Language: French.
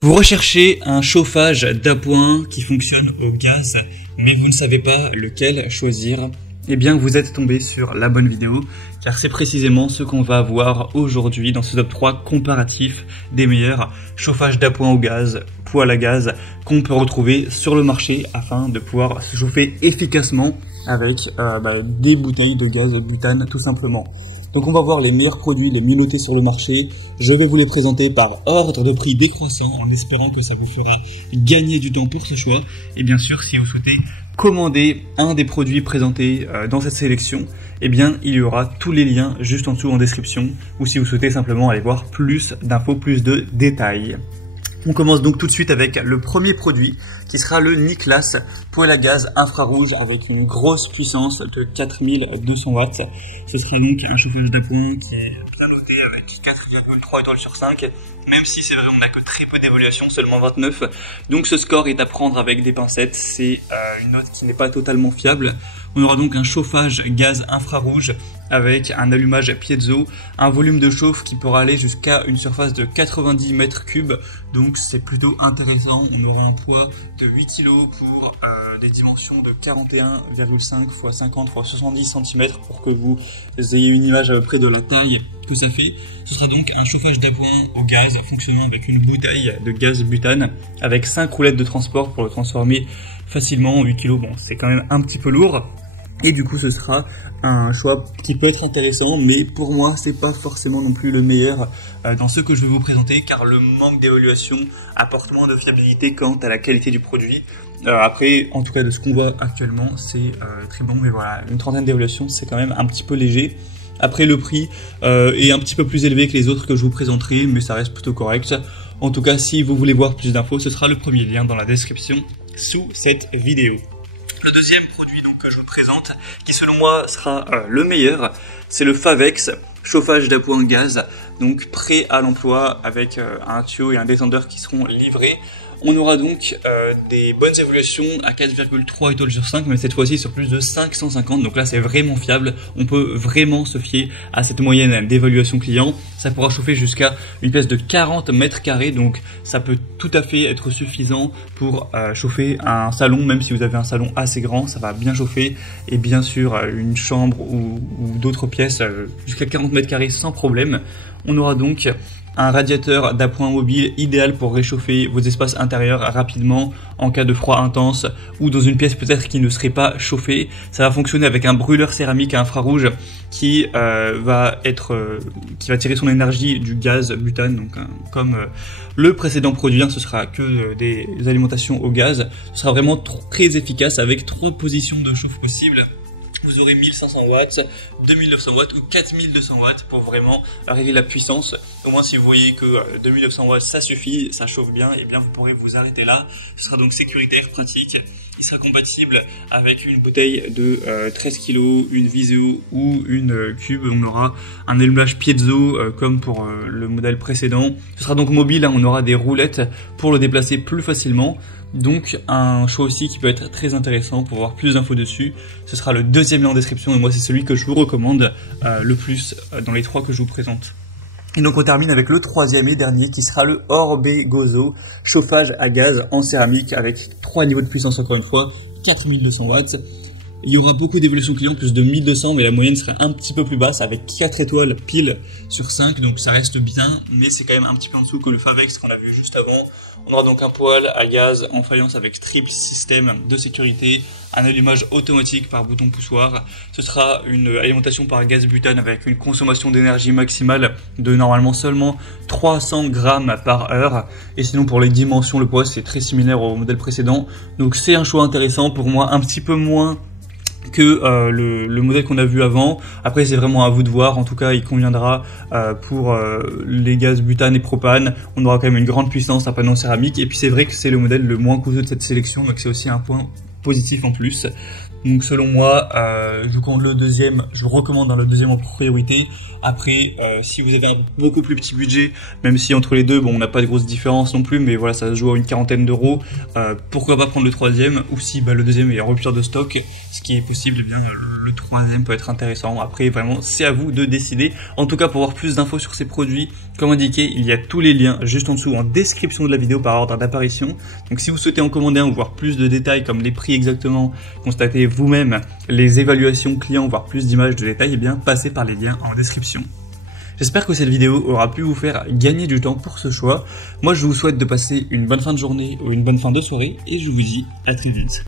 Vous recherchez un chauffage d'appoint qui fonctionne au gaz, mais vous ne savez pas lequel choisir. Eh bien, vous êtes tombé sur la bonne vidéo, car c'est précisément ce qu'on va voir aujourd'hui dans ce top 3 comparatif des meilleurs chauffages d'appoint au gaz, poêle à gaz, qu'on peut retrouver sur le marché afin de pouvoir se chauffer efficacement avec des bouteilles de gaz butane tout simplement. Donc on va voir les meilleurs produits les mieux notés sur le marché. Je vais vous les présenter par ordre de prix décroissant en espérant que ça vous fera gagner du temps pour ce choix. Et bien sûr, si vous souhaitez commander un des produits présentés dans cette sélection, eh bien il y aura tous les liens juste en dessous en description, ou si vous souhaitez simplement aller voir plus d'infos, plus de détails. On commence donc tout de suite avec le premier produit qui sera le Niklas poêle à gaz infrarouge avec une grosse puissance de 4200 watts. Ce sera donc un chauffage d'appoint qui est bien noté avec 4,3 étoiles sur 5, même si c'est vrai on n'a que très peu d'évaluation, seulement 29. Donc ce score est à prendre avec des pincettes, c'est une note qui n'est pas totalement fiable. On aura donc un chauffage gaz infrarouge avec un allumage piezo, un volume de chauffe qui pourra aller jusqu'à une surface de 90 mètres cubes, donc c'est plutôt intéressant. On aura un poids de 8 kg pour des dimensions de 41,5 x 50 x 70 cm pour que vous ayez une image à peu près de la taille que ça fait. Ce sera donc un chauffage d'appoint au gaz fonctionnant avec une bouteille de gaz butane avec 5 roulettes de transport pour le transformer facilement. 8 kg, bon c'est quand même un petit peu lourd. Et du coup, ce sera un choix qui peut être intéressant, mais pour moi, c'est pas forcément non plus le meilleur dans ce que je vais vous présenter, car le manque d'évaluation apporte moins de fiabilité quant à la qualité du produit. Après, en tout cas, de ce qu'on voit actuellement, c'est très bon, mais voilà, une trentaine d'évaluations, c'est quand même un petit peu léger. Après, le prix est un petit peu plus élevé que les autres que je vous présenterai, mais ça reste plutôt correct. En tout cas, si vous voulez voir plus d'infos, ce sera le premier lien dans la description sous cette vidéo. Le deuxième produit que je vous présente, qui selon moi sera le meilleur, c'est le Favex chauffage d'appoint gaz, donc prêt à l'emploi avec un tuyau et un détendeur qui seront livrés. On aura donc des bonnes évaluations à 4,3 étoiles sur 5, mais cette fois-ci sur plus de 550, donc là c'est vraiment fiable, on peut vraiment se fier à cette moyenne d'évaluation client. Ça pourra chauffer jusqu'à une pièce de 40 mètres carrés, donc ça peut tout à fait être suffisant pour chauffer un salon, même si vous avez un salon assez grand, ça va bien chauffer, et bien sûr une chambre ou d'autres pièces jusqu'à 40 mètres carrés sans problème. On aura donc un radiateur d'appoint mobile idéal pour réchauffer vos espaces intérieurs rapidement en cas de froid intense ou dans une pièce peut-être qui ne serait pas chauffée. Ça va fonctionner avec un brûleur céramique à infrarouge qui va tirer son énergie du gaz butane, donc comme le précédent produit, ce sera que des alimentations au gaz. Ce sera vraiment très efficace avec 3 positions de chauffe possibles. Vous aurez 1500 watts, 2900 watts ou 4200 watts pour vraiment régler la puissance. Au moins si vous voyez que 2900 watts ça suffit, ça chauffe bien, et bien vous pourrez vous arrêter là. Ce sera donc sécuritaire, pratique. Il sera compatible avec une bouteille de 13 kg, une Viseo ou une cube. On aura un allumage piezo comme pour le modèle précédent. Ce sera donc mobile, on aura des roulettes pour le déplacer plus facilement. Donc un choix aussi qui peut être très intéressant. Pour voir plus d'infos dessus, ce sera le deuxième lien en description, et moi c'est celui que je vous recommande le plus dans les 3 que je vous présente. Et donc on termine avec le troisième et dernier qui sera le Orbegoso chauffage à gaz en céramique avec 3 niveaux de puissance encore une fois, 4200 watts. Il y aura beaucoup d'évolution client, plus de 1200, mais la moyenne serait un petit peu plus basse avec 4 étoiles pile sur 5, donc ça reste bien, mais c'est quand même un petit peu en dessous comme le Favex qu'on a vu juste avant. On aura donc un poêle à gaz en faïence avec triple système de sécurité, un allumage automatique par bouton poussoir. Ce sera une alimentation par gaz butane avec une consommation d'énergie maximale de normalement seulement 300 grammes par heure. Et sinon pour les dimensions, le poids c'est très similaire au modèle précédent, donc c'est un choix intéressant pour moi, un petit peu moins que le modèle qu'on a vu avant. Après c'est vraiment à vous de voir, en tout cas il conviendra pour les gaz butane et propane. On aura quand même une grande puissance, un panneau céramique, et puis c'est vrai que c'est le modèle le moins coûteux de cette sélection, donc c'est aussi un point positif en plus. Donc selon moi, je recommande le deuxième en priorité. Après, si vous avez un beaucoup plus petit budget, même si entre les deux, bon, on n'a pas de grosse différence non plus, mais voilà, ça se joue à une quarantaine d'euros, pourquoi pas prendre le troisième, ou si le deuxième est en rupture de stock, ce qui est possible, eh bien le troisième peut être intéressant. Après, vraiment, c'est à vous de décider. En tout cas, pour avoir plus d'infos sur ces produits, comme indiqué, il y a tous les liens juste en dessous en description de la vidéo par ordre d'apparition. Donc si vous souhaitez en commander un ou voir plus de détails comme les prix exactement, constatez vous-même les évaluations clients, voire plus d'images de détails, eh bien passez par les liens en description. J'espère que cette vidéo aura pu vous faire gagner du temps pour ce choix. Moi je vous souhaite de passer une bonne fin de journée ou une bonne fin de soirée et je vous dis à très vite.